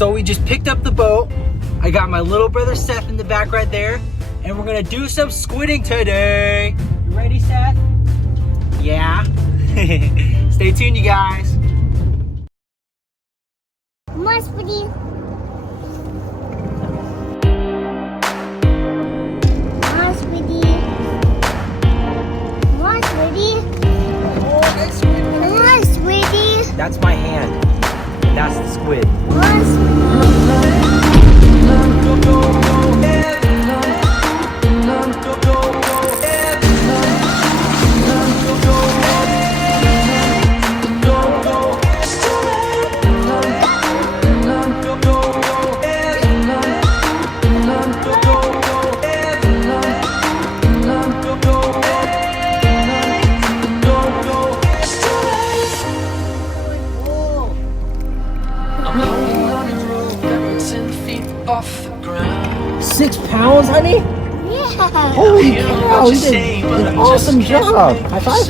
So we just picked up the boat. I got my little brother Seth in the back right there, and we're gonna do some squidding today. You ready, Seth? Yeah. Stay tuned, you guys. Must be. That's my hand. That's the squid. Off the ground. 6 pounds, honey? Yeah. Holy cow, you did an awesome job. High five.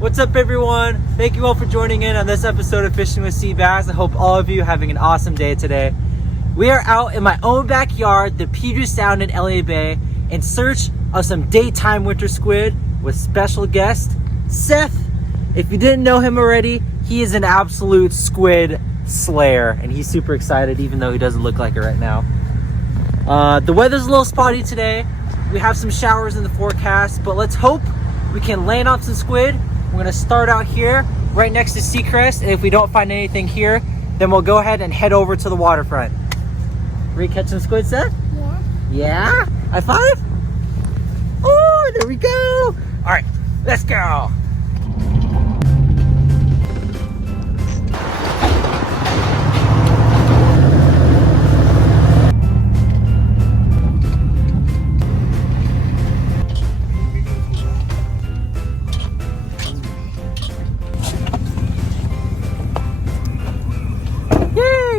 What's up, everyone? Thank you all for joining in on this episode of Fishing with Seabass. I hope all of you are having an awesome day today. We are out in my own backyard, the Puget Sound in LA Bay, in search of some daytime winter squid with special guest, Seth. If you didn't know him already, he is an absolute squid slayer, and he's super excited even though he doesn't look like it right now. The weather's a little spotty today. We have some showers in the forecast, but let's hope we can land off some squid. We're gonna start out here right next to Seacrest, and if we don't find anything here, then we'll go ahead and head over to the waterfront. Ready to catch some squid, Seth? Yeah. Yeah? High five? Oh, there we go. All right, let's go.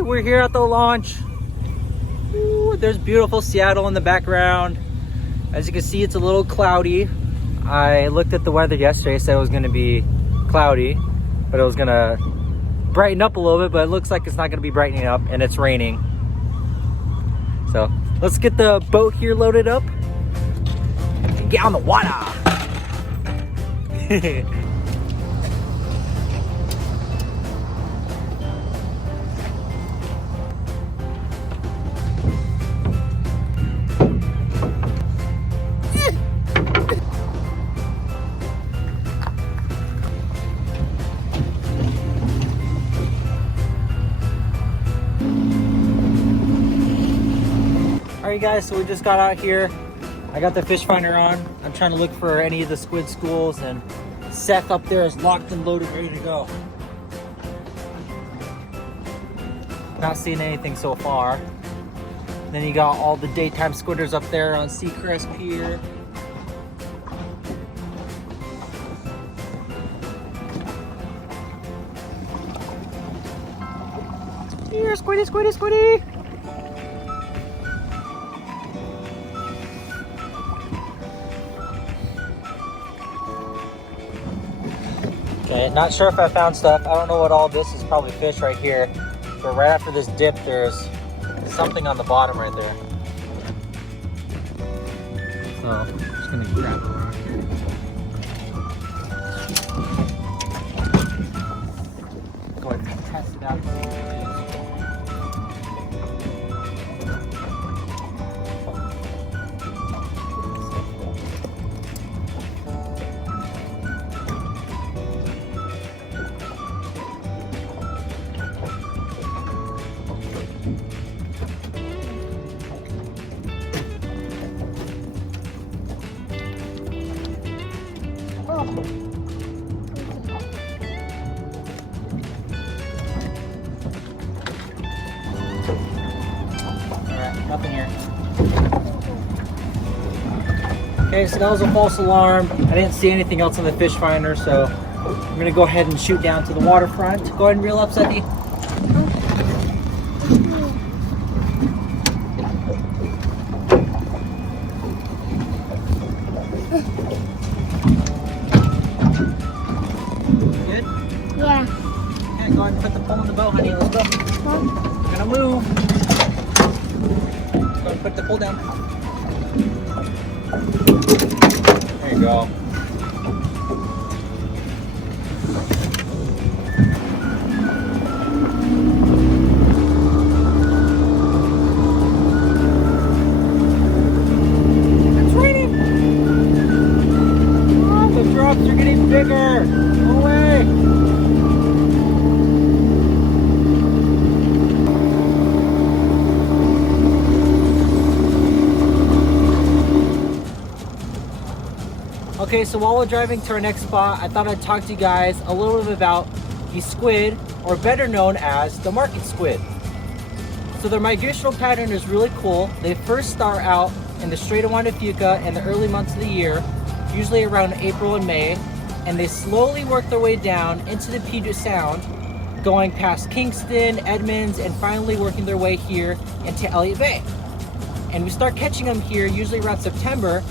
We're here at the launch. Ooh, there's beautiful Seattle in the background. As you can see, it's a little cloudy. I looked at the weather yesterday, said it was gonna be cloudy, but it was gonna brighten up a little bit, but it looks like it's not gonna be brightening up, and it's raining. So let's get the boat here loaded up and get on the water. Alright guys, so we just got out here. I got the fish finder on. I'm trying to look for any of the squid schools, and Seth up there is locked and loaded, ready to go. Not seeing anything so far. Then you got all the daytime squidders up there on Seacrest pier. Here, squiddy, squiddy, squiddy! Okay, not sure if I found stuff. I don't know what all this is. Probably fish right here. But right after this dip, there's something on the bottom right there. So I'm just gonna grab a rock here. Go ahead and test it out. Nothing here. Okay, so that was a false alarm. I didn't see anything else on the fish finder, so I'm gonna go ahead and shoot down to the waterfront. Go ahead and reel up, Sethie. Good? Yeah. Okay, go ahead and put the pole in the boat, honey. Let's go. We're gonna move. Go ahead and put the pole down. There you go. It's raining. The drops are getting bigger. Go away. Okay, so while we're driving to our next spot, I thought I'd talk to you guys a little bit about the squid, or better known as the market squid. So their migrational pattern is really cool. They first start out in the Strait of Juan de Fuca in the early months of the year, usually around April and May, and they slowly work their way down into the Puget Sound, going past Kingston, Edmonds, and finally working their way here into Elliott Bay. And we start catching them here usually around September.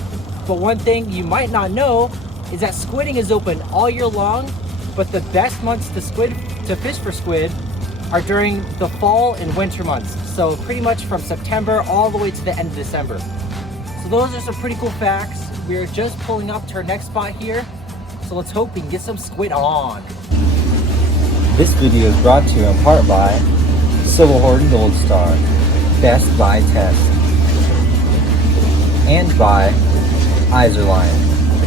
But one thing you might not know is that squidding is open all year long, but the best months to fish for squid are during the fall and winter months. So pretty much from September all the way to the end of December. So those are some pretty cool facts. We are just pulling up to our next spot here. So let's hope we can get some squid on. This video is brought to you in part by Civil Horde and Gold Star, Best Buy Test, and by Izorline.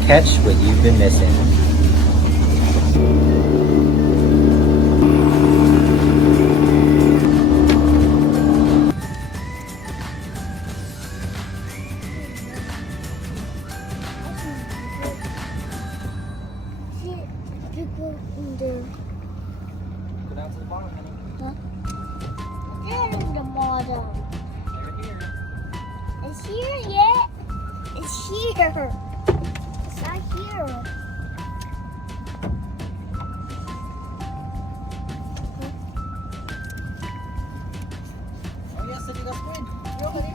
Catch what you've been missing. People in there. Go down to the bottom, honey. Huh? They're in the bottom. They're here. It's here yet? It's here. It's not here. Oh yes, I think that's squid. Go, honey.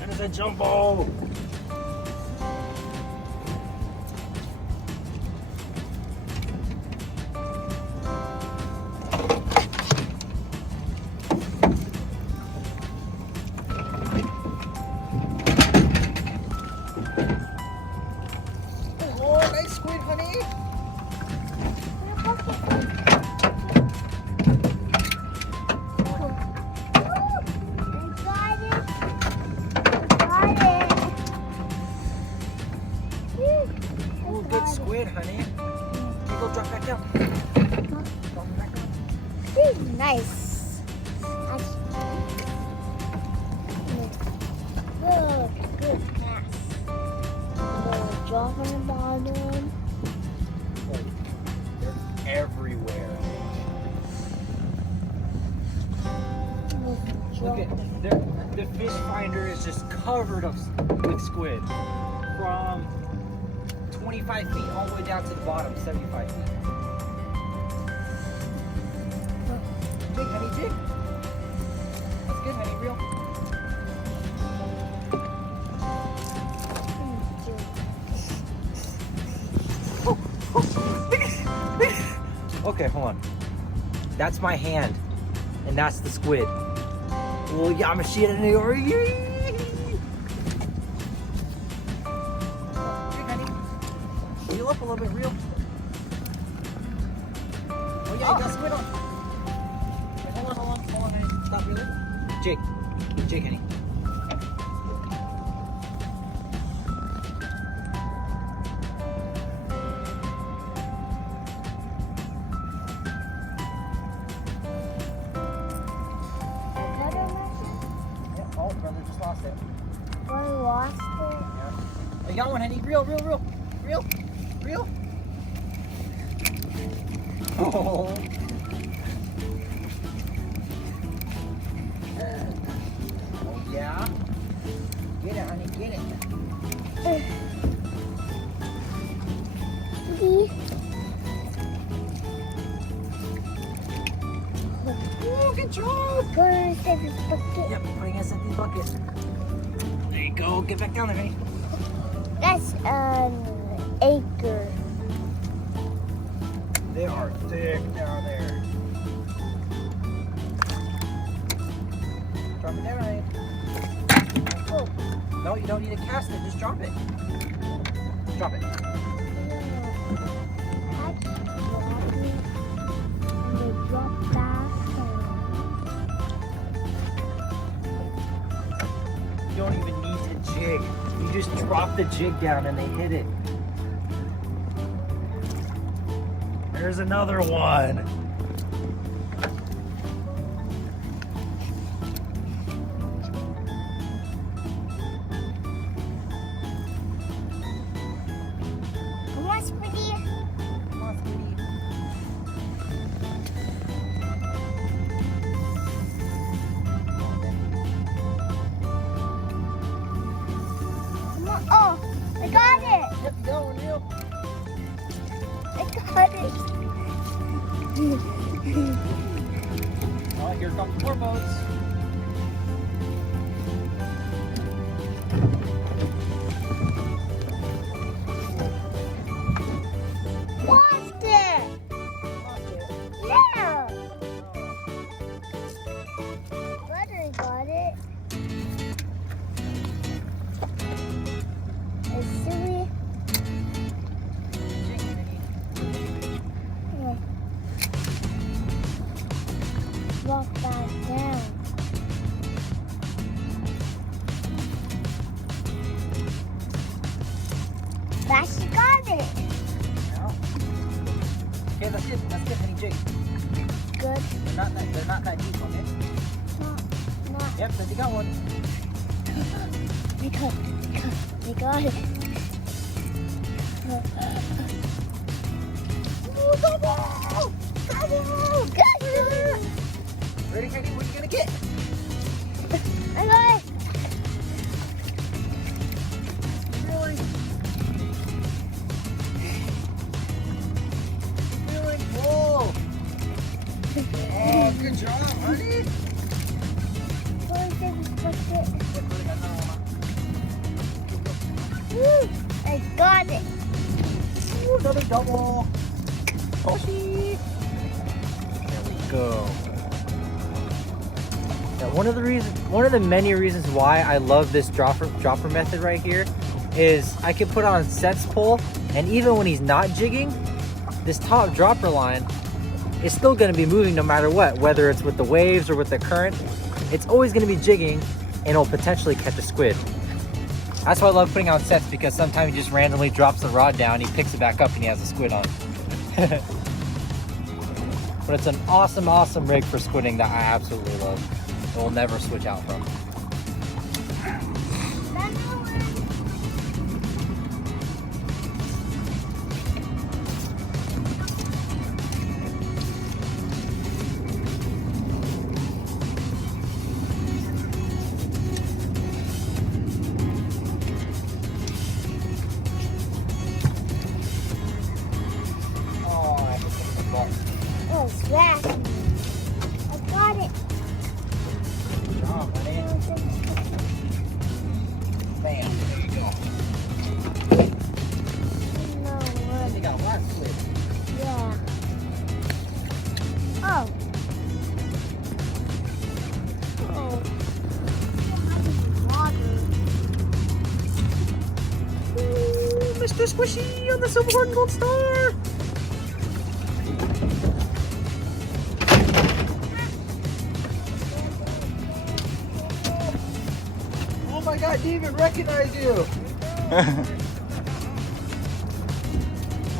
That is a jumbo. Oh, nice squid, honey. Oh, good squid, honey. You go drop back down. Drop back down. Nice. Good pass. Drop on the bottom. Oh, they're everywhere. Look at the fish finder is just covered up with squid from 25 feet all the way down to the bottom, 75 feet. Jig, honey, jig. That's good, honey, reel. Okay, hold on. That's my hand, and that's the squid. Oh, Yamashita Naory. Reel up a little bit, reel. Oh yeah, you got squid on. Wait, hold on, honey. Stop reeling. Jake, honey. Oh, brother just lost it. I lost it. Yeah. I got one, honey. Reel. Oh. Oh, yeah. Get it, honey. Get it. Put Seth's bucket. Yep, putting us in these buckets. There you go. Get back down there, honey. That's an acre. They are thick down there. Drop it down, honey. Oh. No, you don't need to cast it. Just drop it. Drop it. You don't even need to jig. You just drop the jig down and they hit it. There's another one. Come on, Squiddy. Come on, Squiddy. Come on. Oh, I got it. Yep, go, Neil. I got it. Oh, here comes more boats. Lost it. Yeah. Butter got it. It's silly. Walk back down. That she got it. Okay, that's good. That's good, honey. Jig. Good. They're not that deep, okay? Not. Yep, then you got one. We got it. Ooh, double! Double! Got it! Ready, Katie? What are you gonna get? I got it. Really? Really? Whoa! Oh, good job, honey. Woo! I got it. Ooh, another double. Oh, there we go. Now, one of the many reasons why I love this dropper method right here is I can put on Seth's pole, and even when he's not jigging, this top dropper line is still going to be moving no matter what, whether it's with the waves or with the current. It's always going to be jigging, and it'll potentially catch a squid. That's why I love putting on Seths, because sometimes he just randomly drops the rod down, he picks it back up, and he has a squid on. But it's an awesome, awesome rig for squidding that I absolutely love. And will never switch out from. Oh, smash. I got it. Good job, buddy. Bam, there you go. No, You got a black squid. yeah. Oh. Oh. Water. Ooh, Mr. Squishy on the Silver Horde and Gold Star. Oh my God, didn't even recognize you.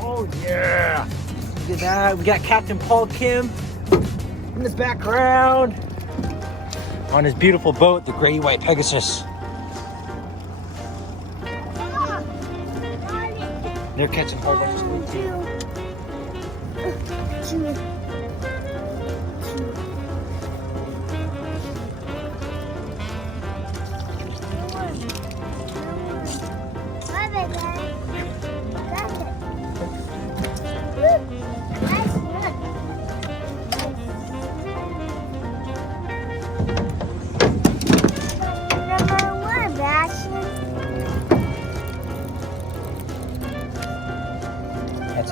Oh yeah. Look at that. We got Captain Paul Kim in the background on his beautiful boat, the Great White Pegasus. They're catching a whole bunch of squid too.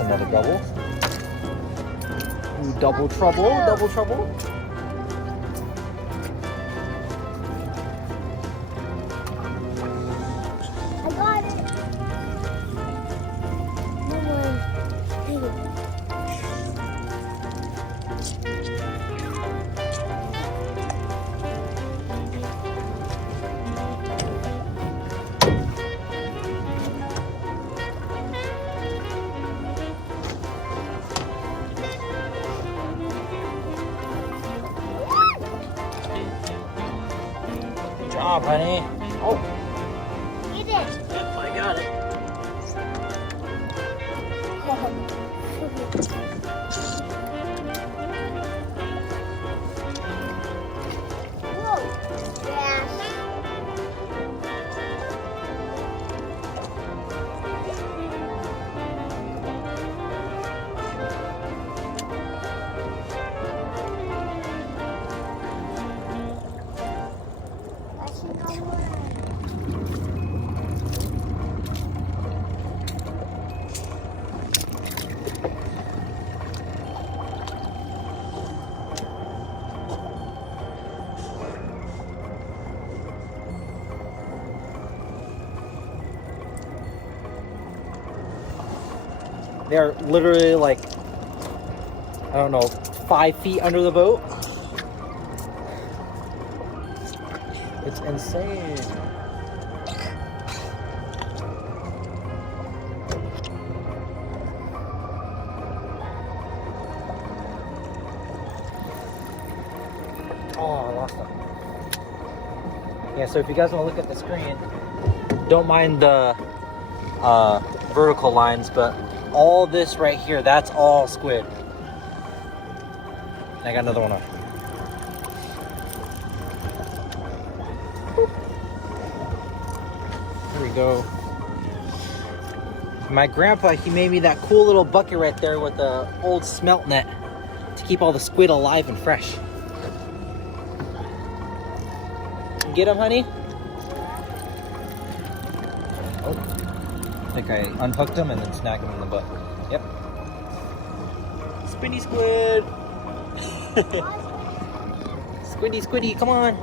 another double. Ooh, double trouble, double trouble. I got it. Good job, honey. Oh, Eat it. I got it. Whoa. Yeah. That's no way. They're literally like, I don't know, 5 feet under the boat. It's insane. Oh, I lost them. Yeah, so if you guys want to look at the screen, don't mind the vertical lines, but all this right here, that's all squid. I got another one off. Here we go. My grandpa, he made me that cool little bucket right there with the old smelt net to keep all the squid alive and fresh. Get them, honey? Oh, I think I unhooked them and then snagged them in the butt. Yep. Spinny squid. Squiddy, squiddy, come on.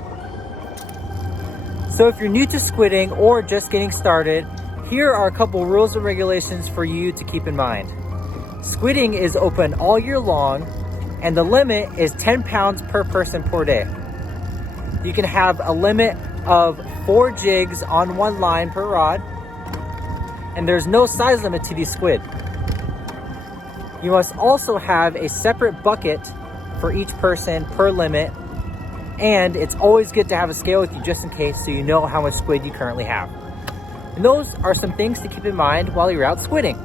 So if you're new to squidding or just getting started, here are a couple rules and regulations for you to keep in mind. Squidding is open all year long, and the limit is 10 pounds per person per day. You can have a limit of 4 jigs on one line per rod, and there's no size limit to these squid. You must also have a separate bucket for each person per limit, and it's always good to have a scale with you just in case so you know how much squid you currently have. And those are some things to keep in mind while you're out squidding.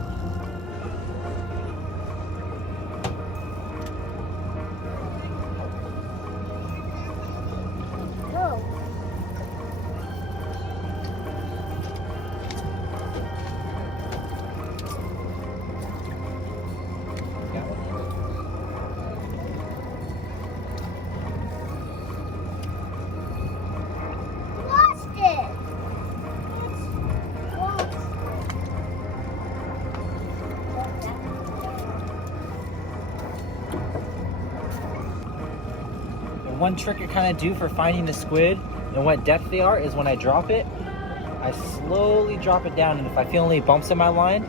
One trick I kind of do for finding the squid and what depth they are is when I drop it, I slowly drop it down, and if I feel any bumps in my line,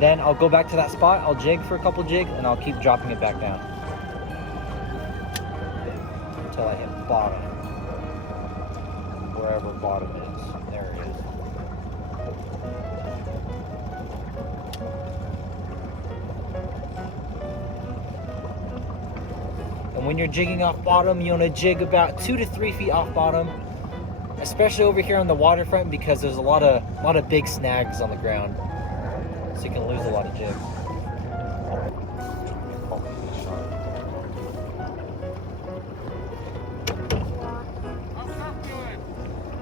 then I'll go back to that spot, I'll jig for a couple jigs, and I'll keep dropping it back down until I hit bottom, wherever bottom is. There it is. And when you're jigging off bottom, you want to jig about 2 to 3 feet off bottom, especially over here on the waterfront, because there's a lot of big snags on the ground, so you can lose a lot of jigs.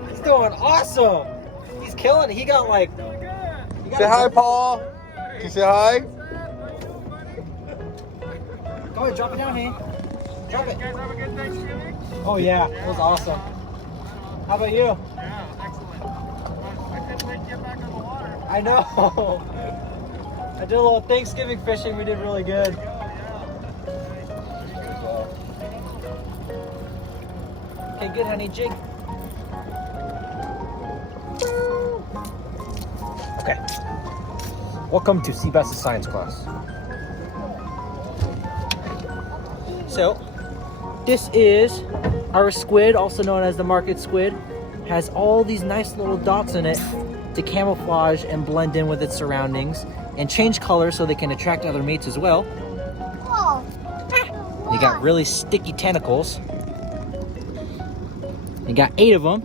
He's doing awesome. He's killing it. He got like. Say hi, Paul. Can you say hi? Go ahead, drop it down, hey. Drop it. You guys have a good Thanksgiving? Oh yeah, it was awesome. How about you? Yeah, excellent. I couldn't wait to get back on the water. I know. I did a little Thanksgiving fishing. We did really good. Okay, good, honey. Jig. Okay. Welcome to Seabass' science class. So, this is our squid, also known as the market squid. Has all these nice little dots in it to camouflage and blend in with its surroundings and change color so they can attract other mates as well. Whoa. They got really sticky tentacles. You got 8 of them.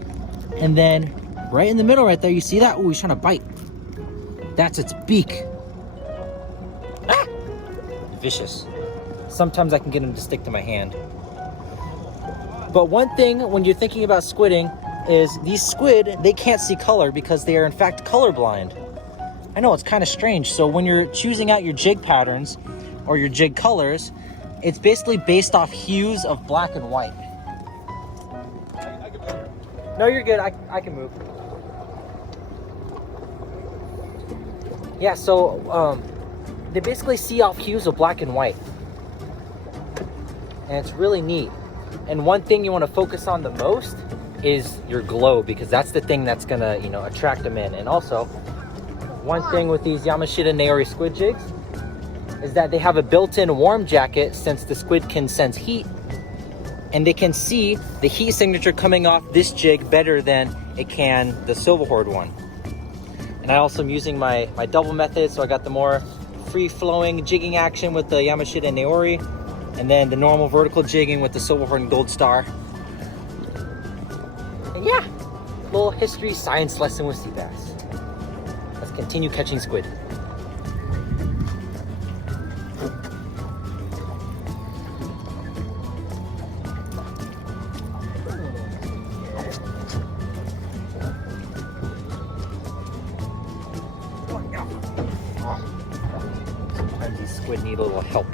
And then right in the middle right there, you see that? Oh, he's trying to bite. That's its beak. Ah! Vicious. Sometimes I can get him to stick to my hand. But one thing when you're thinking about squidding is these squid, they can't see color because they are in fact colorblind. I know, it's kind of strange. So when you're choosing out your jig patterns or your jig colors, it's basically based off hues of black and white. No, you're good. I can move. Yeah, so they basically see off hues of black and white. And it's really neat. And one thing you want to focus on the most is your glow, because that's the thing that's gonna, you know, attract them in. And also, one thing with these Yamashita Naory squid jigs is that they have a built-in warm jacket, since the squid can sense heat, and they can see the heat signature coming off this jig better than it can the silver Horde one. And I also am using my double method, so I got the more free-flowing jigging action with the Yamashita Naory, and then the normal vertical jigging with the silver Horde and gold star. And yeah, little history science lesson with sea bass. Let's continue catching squid. Sometimes these squid need a little help.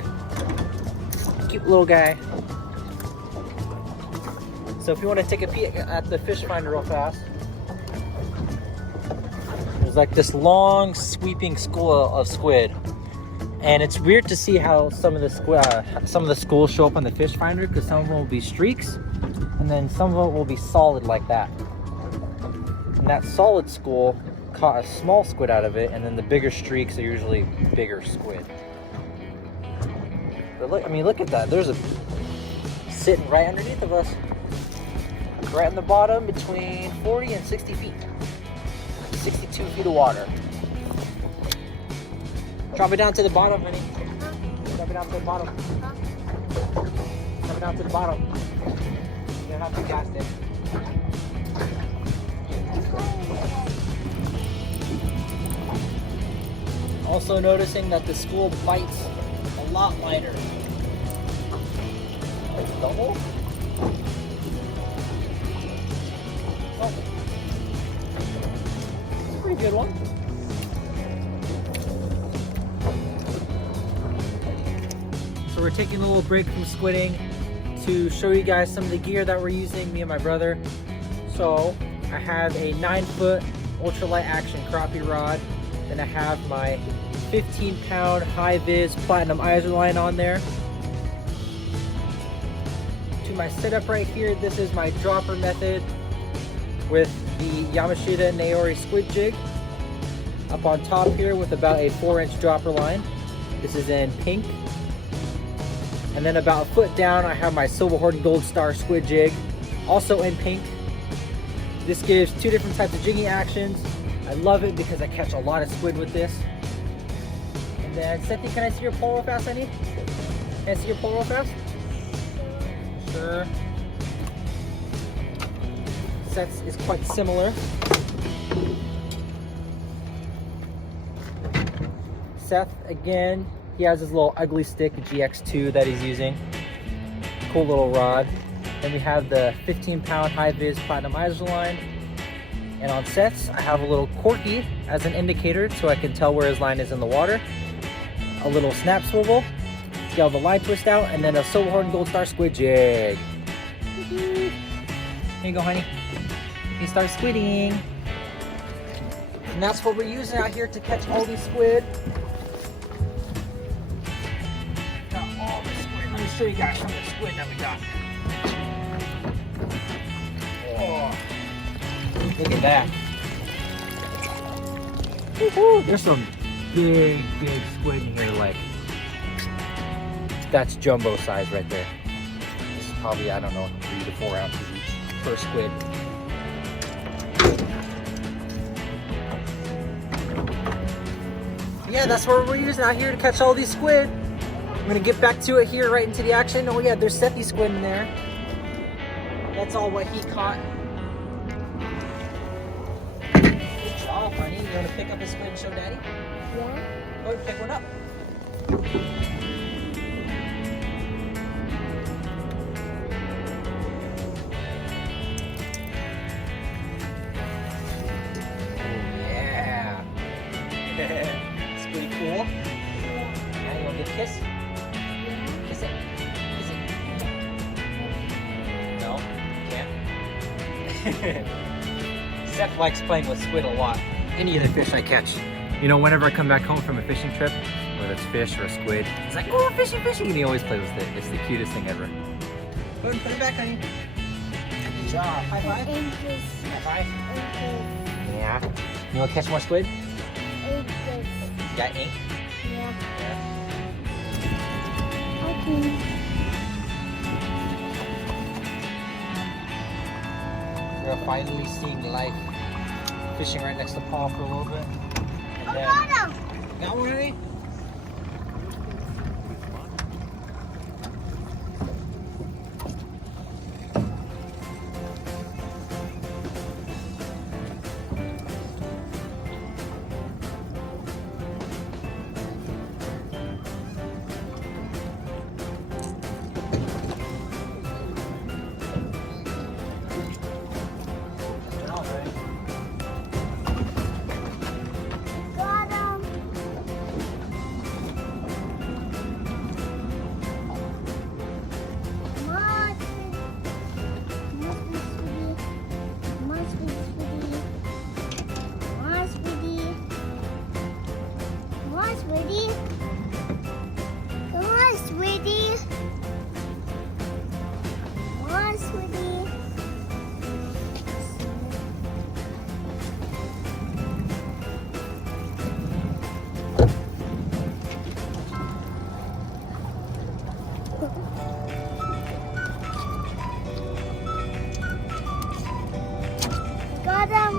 Cute little guy. So if you want to take a peek at the fish finder real fast, there's like this long sweeping school of squid, and it's weird to see how some of the schools show up on the fish finder, because some of them will be streaks, and then some of them will be solid like that. And that solid school caught a small squid out of it, and then the bigger streaks are usually bigger squid. But look, I mean, look at that. There's a sitting right underneath of us, right in the bottom, between 40 and 60 feet. 62 feet of water. Drop it down to the bottom, honey. Drop it down to the bottom. Drop it down to the bottom. You don't have to gas it. Also noticing that the school bites a lot lighter. Double? Oh. Pretty good one. So we're taking a little break from squidding to show you guys some of the gear that we're using, me and my brother. So I have a 9-foot ultralight action crappie rod. Then I have my 15-pound hi-vis platinum Izorline on there. To my setup right here, this is my dropper method with the Yamashita Naory squid jig. Up on top here with about a 4-inch dropper line. This is in pink. And then about a foot down, I have my silver Horde and gold star squid jig, also in pink. This gives 2 different types of jigging actions. I love it because I catch a lot of squid with this. And then, Sethy, can I see your pole real fast, honey? Can I see your pole real fast? Sure. Seths is quite similar. Seth, again, he has his little ugly stick, GX2, that he's using. Cool little rod. Then we have the 15-pound hi-vis platinum Izorline. And on Seths, I have a little corky as an indicator so I can tell where his line is in the water. A little snap swivel, get all the line twist out, and then a silver Horde and gold star squid jig. Here you go, honey. You start squidding. And that's what we're using out here to catch all these squid. show you guys some of the squid that we got. Oh, look at that. Woo-hoo. There's some big squid in here, like, that's jumbo size right there. This is probably, I don't know, 3 to 4 ounces each per squid. Yeah, that's what we're using out here to catch all these squid. I'm gonna get back to it here, right into the action. Oh yeah, there's Seths squid in there. That's all what he caught. Good job, honey. You wanna pick up a squid and show Daddy? Yeah. Go ahead and pick one up. Pretty cool. Now you want to get a kiss? Kiss it. Kiss it. No? Can't? Seth likes playing with squid a lot. Any of the fish I catch. You know, whenever I come back home from a fishing trip, whether it's fish or a squid, he's like, oh, fishing, fishing. And he always plays with it. It's the cutest thing ever. Go ahead and put it back, honey. Good job. High five. High five. Yeah. You want to catch more squid? You got ink? Yeah. Yeah. Okay. We're finally seeing life. Fishing right next to Paul for a little bit. And then, got one already? Got him.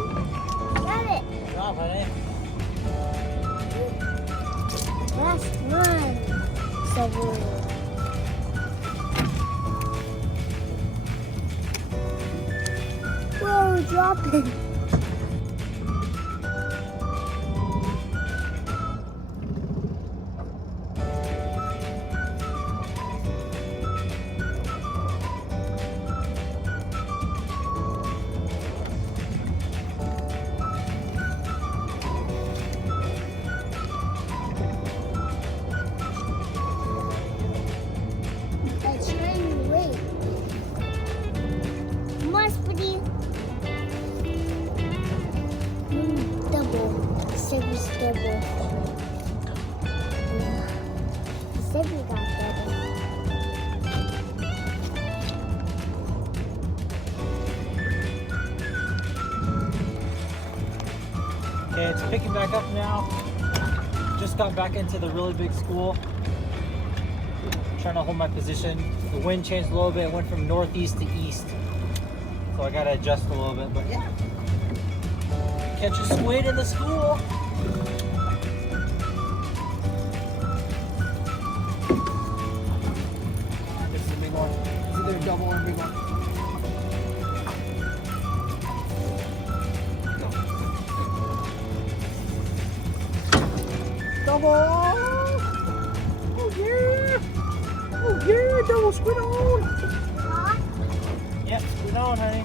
Got it. Good job, honey. Last one. So whoa, dropping. Okay, it's picking back up now. Just got back into the really big school. Trying to hold my position. The wind changed a little bit. It went from northeast to east. So I gotta adjust a little bit, but yeah. Catch a squid in the school. This is a big one. It's either a double or a big one. Double! Oh yeah! Oh yeah! Double squid on! Yep, squid on, honey.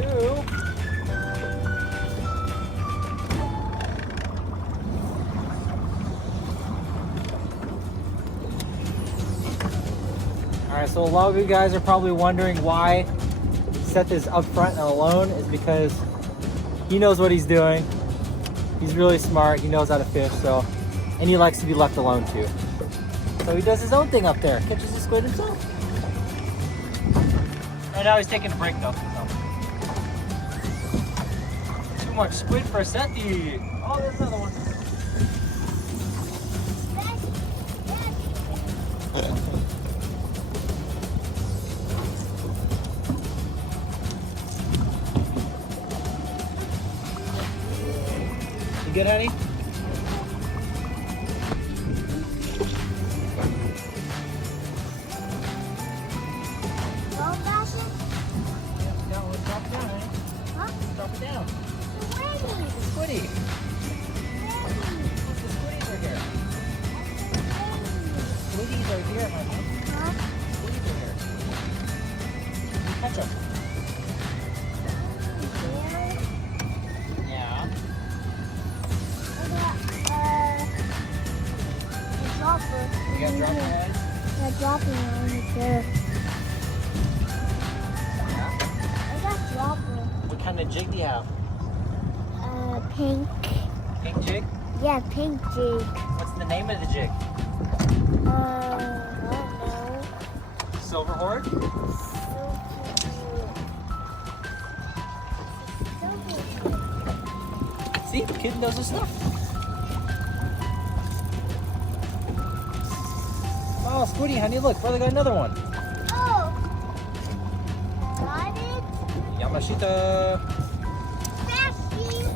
2. Alright, so a lot of you guys are probably wondering why Seth is up front and alone. Is because he knows what he's doing. He's really smart, he knows how to fish, so, and he likes to be left alone too. So he does his own thing up there. Catches the squid himself. And now he's taking a break though. So. Too much squid for Sethy. Oh, there's another one. You good, honey? Drop it down. The squiddy. The squiddies are here. Squiddies are here, honey. Squiddies are here. Catch them. Yeah. You got dropper head? Yeah, dropping on the chair. Yeah. I got dropper. What kind of jig do you have? Pink. Pink jig? Yeah, pink jig. What's the name of the jig? I don't know. Silver Horde? See, the kid knows his stuff. Oh, Squiddy, honey, look, brother got another one. Oh! Got it? Yamashita. Sassy!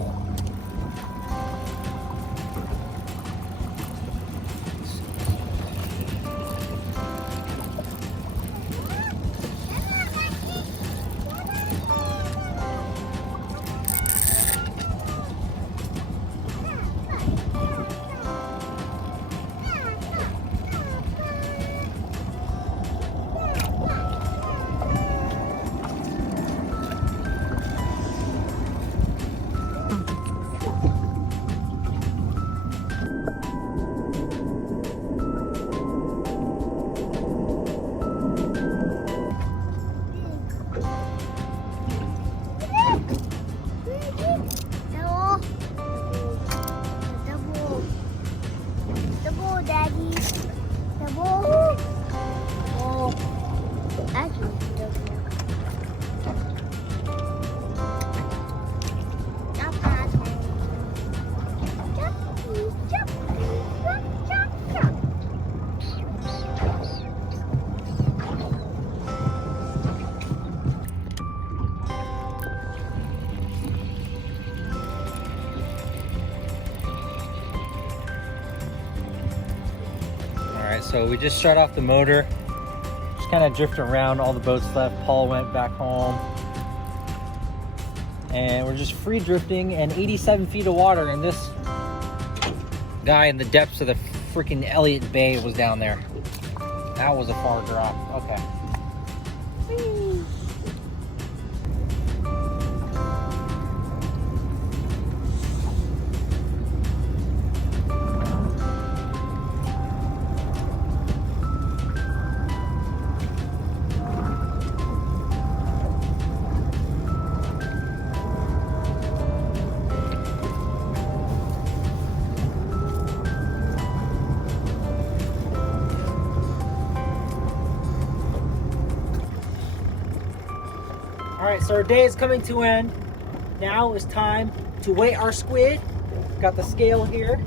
Double, Daddy. Double. Oh, actually, double. Not bad. Jump, jump, jump, jump. Alright, so we just shut off the motor. Just kind of drifting around, all the boats left. Paul went back home. And we're just free drifting in 87 feet of water, and this guy in the depths of the freaking Elliott Bay was down there. That was a far drop. Okay. Alright, so our day is coming to end. Now it's time to weigh our squid. Got the scale here.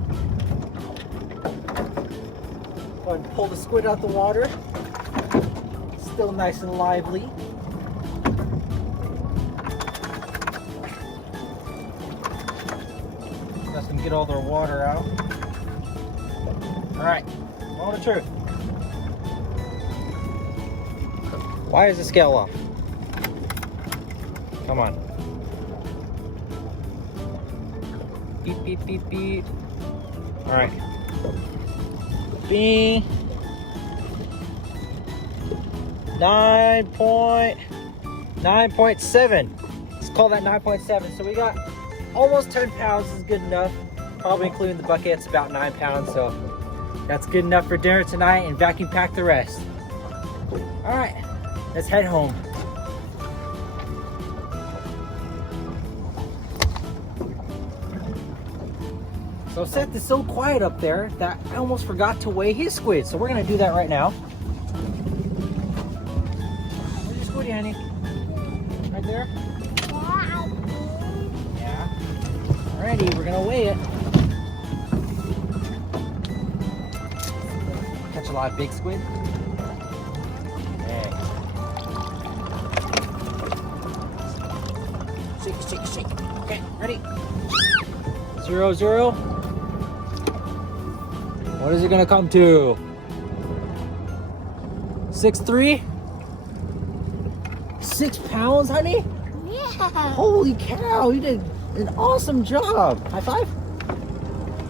Go ahead and pull the squid out the water. Still nice and lively. Let them get all their water out. Alright, moment of truth. Why is the scale off? Come on. Beep, beep, beep, beep. All right. Bing. 9.7. Let's call that 9.7. So we got almost 10 pounds is good enough. Probably including the bucket, it's about 9 pounds. So that's good enough for dinner tonight and vacuum pack the rest. All right, let's head home. So Seth is so quiet up there that I almost forgot to weigh his squid. So we're gonna do that right now. Where's your squid, honey? Right there? Yeah. Alrighty, we're gonna weigh it. Catch a lot of big squid. Okay. Shake it, shake it, shake it. Okay, ready? 0, 0. What is it gonna come to? 6'3"? 6 pounds, honey? Yeah. Holy cow, you did an awesome job. High five.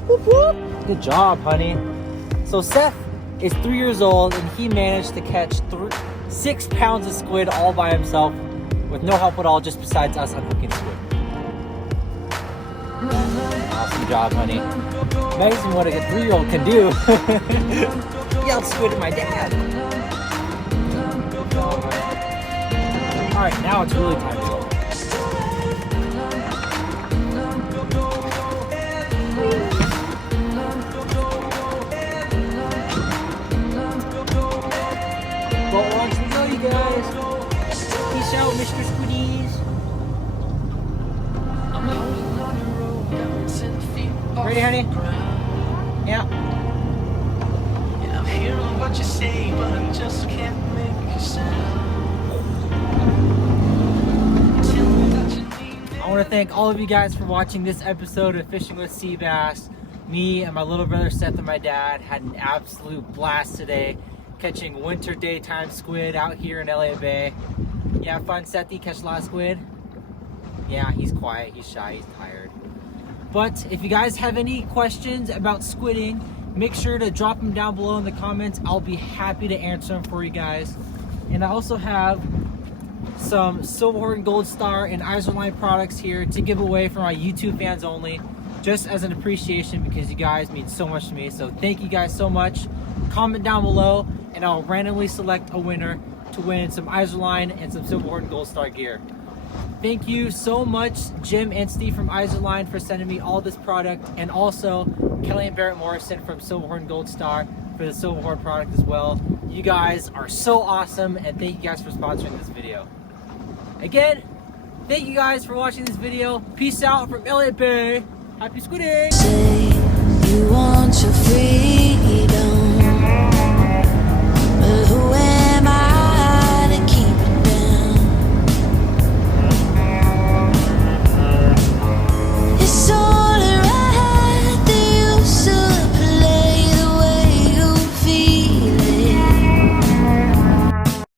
Whoop, whoop. Good job, honey. So Seth is 3 years old and he managed to catch 6 pounds of squid all by himself with no help at all, just besides us unhooking squid. Awesome job, honey. Amazing what a 3-year-old can do. Yelled squid at my dad. Alright, now it's really time to go. Boat launch to go, you guys. Peace out, Mr. Squiddies. Ready, honey? Yeah. I'm hearing what you say, but I just can't make a sound. I want to thank all of you guys for watching this episode of Fishing with Seabass. Me and my little brother Seth and my dad had an absolute blast today catching winter daytime squid out here in LA Bay. You have fun, Sethy? Catch a lot of squid? Yeah, he's quiet, he's shy, he's tired. But if you guys have any questions about squidding, make sure to drop them down below in the comments. I'll be happy to answer them for you guys. And I also have some Silver Horde Gold Star and Izorline products here to give away for my YouTube fans only, just as an appreciation because you guys mean so much to me. So thank you guys so much. Comment down below and I'll randomly select a winner to win some Izorline and some Silver Horde Gold Star gear. Thank you so much, Jim and Steve from Izorline, for sending me all this product, and also Kelly and Barrett Morrison from Silver Horde Gold Star for the Silver Horde product as well. You guys are so awesome, and thank you guys for sponsoring this video. Again, thank you guys for watching this video. Peace out from LA Bay. Happy squidding! Say you want your freedom.